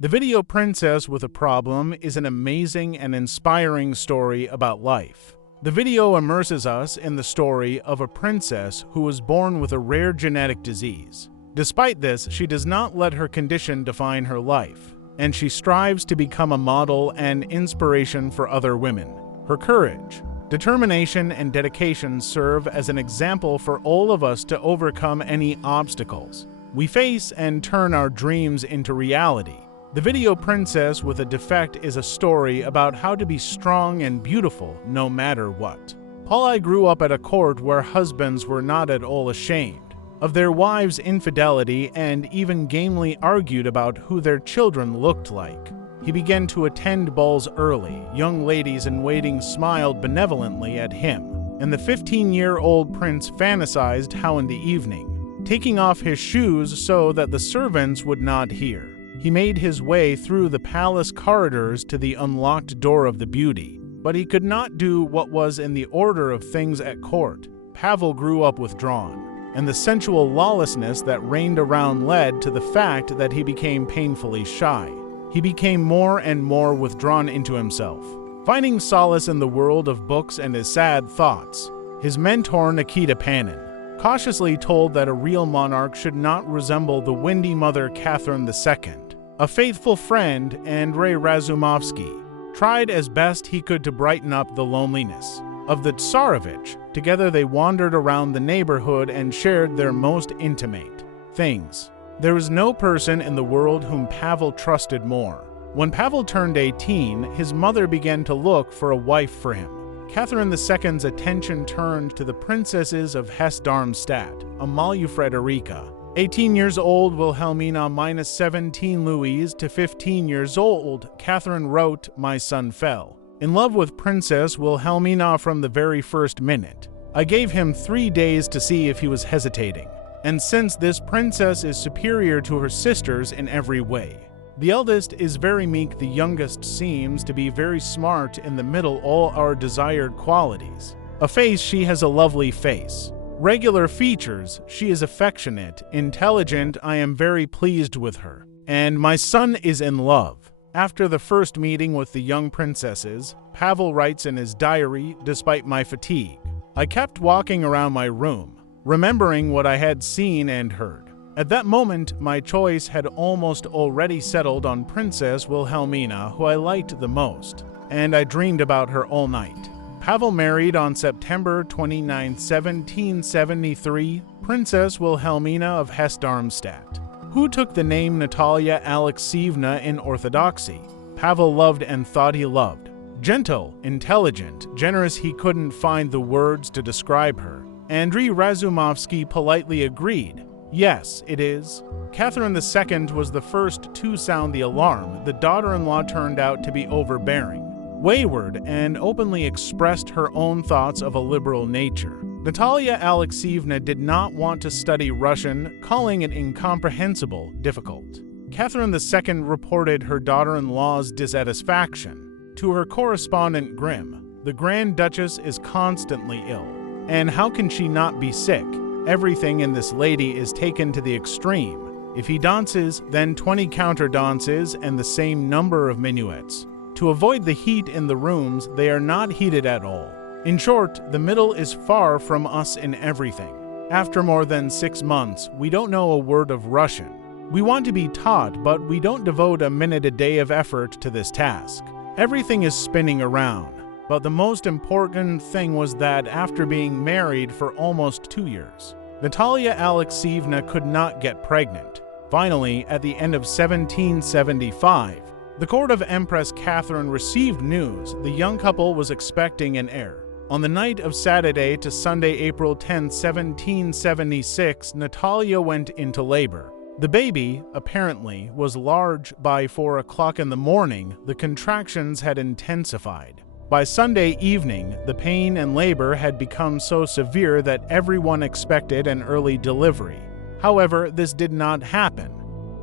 The Video Princess with a Problem is an amazing and inspiring story about life. The video immerses us in the story of a princess who was born with a rare genetic disease. Despite this, she does not let her condition define her life, and she strives to become a model and inspiration for other women. Her courage, determination, and dedication serve as an example for all of us to overcome any obstacles we face and turn our dreams into reality. The Video Princess with a Defect is a story about how to be strong and beautiful no matter what. Paula grew up at a court where husbands were not at all ashamed of their wives' infidelity and even gamely argued about who their children looked like. He began to attend balls early. Young ladies in waiting smiled benevolently at him, and the 15-year-old prince fantasized how in the evening, taking off his shoes so that the servants would not hear, he made his way through the palace corridors to the unlocked door of the beauty. But he could not do what was in the order of things at court. Pavel grew up withdrawn, and the sensual lawlessness that reigned around led to the fact that he became painfully shy. He became more and more withdrawn into himself, finding solace in the world of books and his sad thoughts. His mentor, Nikita Panin, cautiously told that a real monarch should not resemble the windy mother Catherine II. A faithful friend, Andrei Razumovsky, tried as best he could to brighten up the loneliness of the Tsarevich. Together they wandered around the neighborhood and shared their most intimate things. There was no person in the world whom Pavel trusted more. When Pavel turned 18, his mother began to look for a wife for him. Catherine II's attention turned to the princesses of Hesse-Darmstadt, Amalia Frederica, 18 years old, Wilhelmina -17 Louise to 15 years old. Catherine wrote, "My son fell in love with Princess Wilhelmina from the very first minute. I gave him 3 days to see if he was hesitating. And since this princess is superior to her sisters in every way. The eldest is very meek, the youngest seems to be very smart, in the middle all our desired qualities. A face, she has a lovely face. Regular features, she is affectionate, intelligent, I am very pleased with her. And my son is in love." After the first meeting with the young princesses, Pavel writes in his diary, "Despite my fatigue, I kept walking around my room, remembering what I had seen and heard. At that moment, my choice had almost already settled on Princess Wilhelmina, who I liked the most, and I dreamed about her all night." Pavel married on September 29, 1773, Princess Wilhelmina of Hesse-Darmstadt, who took the name Natalia Alexeyevna in Orthodoxy. Pavel loved and thought he loved. Gentle, intelligent, generous, he couldn't find the words to describe her. Andrei Razumovsky politely agreed. "Yes, it is." Catherine II was the first to sound the alarm. The daughter-in-law turned out to be overbearing, wayward, and openly expressed her own thoughts of a liberal nature. Natalia Alexeyevna did not want to study Russian, calling it incomprehensible, difficult. Catherine II reported her daughter-in-law's dissatisfaction to her correspondent Grimm. "The Grand Duchess is constantly ill, and how can she not be sick? Everything in this lady is taken to the extreme. If he dances, then 20 counter-dances and the same number of minuets. To avoid the heat in the rooms, they are not heated at all. In short, the middle is far from us in everything. After more than 6 months, we don't know a word of Russian. We want to be taught, but we don't devote a minute a day of effort to this task. Everything is spinning around. But the most important thing was that after being married for almost 2 years, Natalia Alexeyevna could not get pregnant. Finally, at the end of 1775, the court of Empress Catherine received news the young couple was expecting an heir. On the night of Saturday to Sunday, April 10, 1776, Natalia went into labor. The baby, apparently, was large. By 4 o'clock in the morning, the contractions had intensified. By Sunday evening, the pain and labor had become so severe that everyone expected an early delivery. However, this did not happen.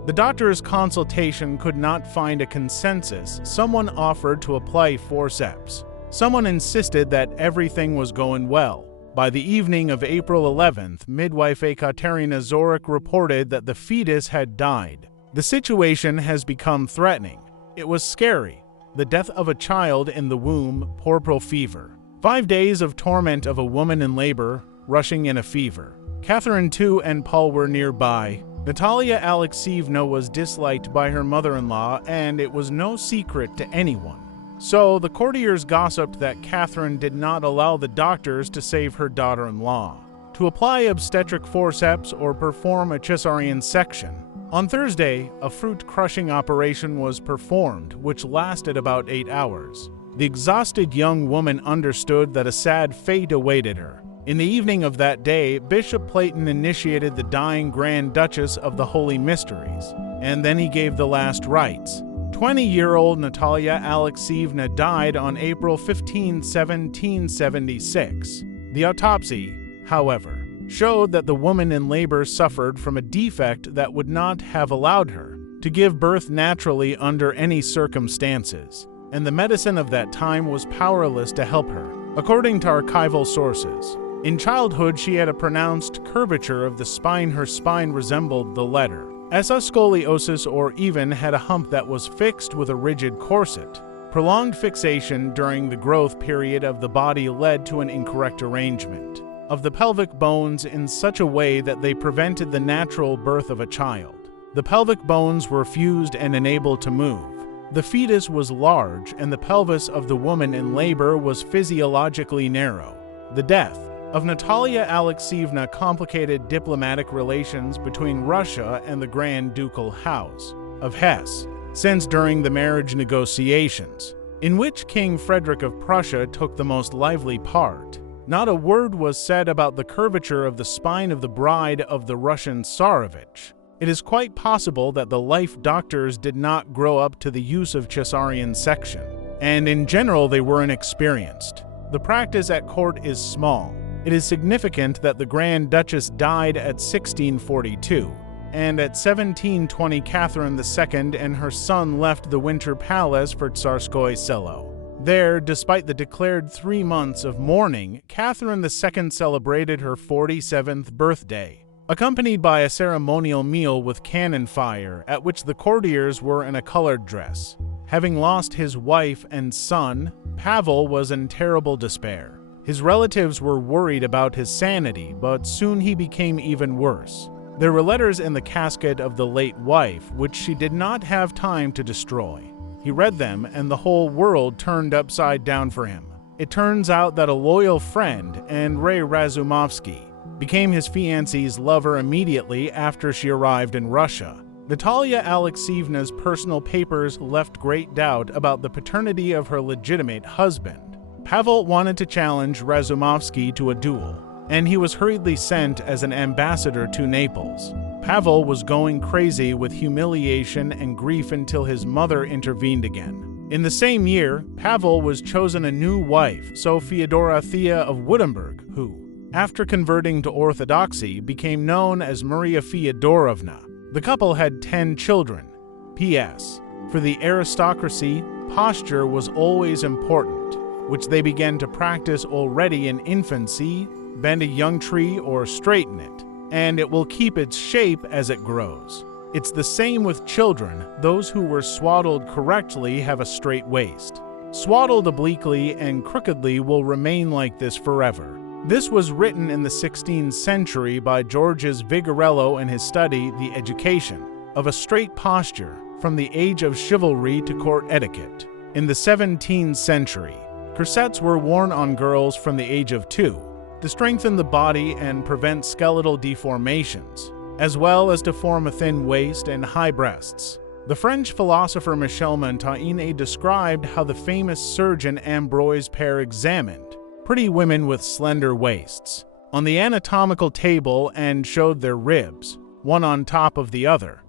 The doctor's consultation could not find a consensus. Someone offered to apply forceps. Someone insisted that everything was going well. By the evening of April 11th, midwife Ekaterina Zorik reported that the fetus had died. The situation has become threatening. It was scary. The death of a child in the womb, puerperal fever. 5 days of torment of a woman in labor, rushing in a fever. Catherine too and Paul were nearby. Natalia Alexeyevna was disliked by her mother-in-law, and it was no secret to anyone. So the courtiers gossiped that Catherine did not allow the doctors to save her daughter-in-law, to apply obstetric forceps or perform a cesarean section. On Thursday, a fruit-crushing operation was performed, which lasted about 8 hours. The exhausted young woman understood that a sad fate awaited her. In the evening of that day, Bishop Platon initiated the dying Grand Duchess of the Holy Mysteries, and then he gave the last rites. 20-year-old Natalia Alexeyevna died on April 15, 1776. The autopsy, however, showed that the woman in labor suffered from a defect that would not have allowed her to give birth naturally under any circumstances, and the medicine of that time was powerless to help her, according to archival sources. In childhood, she had a pronounced curvature of the spine. Her spine resembled the letter S, scoliosis, or even had a hump that was fixed with a rigid corset. Prolonged fixation during the growth period of the body led to an incorrect arrangement of the pelvic bones in such a way that they prevented the natural birth of a child. The pelvic bones were fused and enabled to move. The fetus was large, and the pelvis of the woman in labor was physiologically narrow. The death of Natalia Alexeyevna complicated diplomatic relations between Russia and the Grand Ducal House of Hesse, since during the marriage negotiations, in which King Frederick of Prussia took the most lively part, not a word was said about the curvature of the spine of the bride of the Russian Tsarevich. It is quite possible that the life doctors did not grow up to the use of cesarean section, and in general they were inexperienced. The practice at court is small. It is significant that the Grand Duchess died at 1642, and at 1720 Catherine II and her son left the Winter Palace for Tsarskoye Selo. There, despite the declared 3 months of mourning, Catherine II celebrated her 47th birthday, accompanied by a ceremonial meal with cannon fire, at which the courtiers were in a colored dress. Having lost his wife and son, Pavel was in terrible despair. His relatives were worried about his sanity, but soon he became even worse. There were letters in the casket of the late wife, which she did not have time to destroy. He read them, and the whole world turned upside down for him. It turns out that a loyal friend, Andrei Razumovsky, became his fiancée's lover immediately after she arrived in Russia. Natalia Alexeyevna's personal papers left great doubt about the paternity of her legitimate husband. Pavel wanted to challenge Razumovsky to a duel, and he was hurriedly sent as an ambassador to Naples. Pavel was going crazy with humiliation and grief until his mother intervened again. In the same year, Pavel was chosen a new wife, Sophia Dorothea of Wittenberg, who, after converting to Orthodoxy, became known as Maria Fyodorovna. The couple had 10 children. P.S. For the aristocracy, posture was always important, which they began to practice already in infancy. Bend a young tree or straighten it, and it will keep its shape as it grows. It's the same with children. Those who were swaddled correctly have a straight waist. Swaddled obliquely and crookedly will remain like this forever. This was written in the 16th century by Georges Vigorello in his study, The Education of a Straight Posture, from the age of chivalry to court etiquette. In the 17th century, corsets were worn on girls from the age of 2, to strengthen the body and prevent skeletal deformations, as well as to form a thin waist and high breasts. The French philosopher Michel Montaigne described how the famous surgeon Ambroise Paré examined pretty women with slender waists on the anatomical table and showed their ribs, one on top of the other,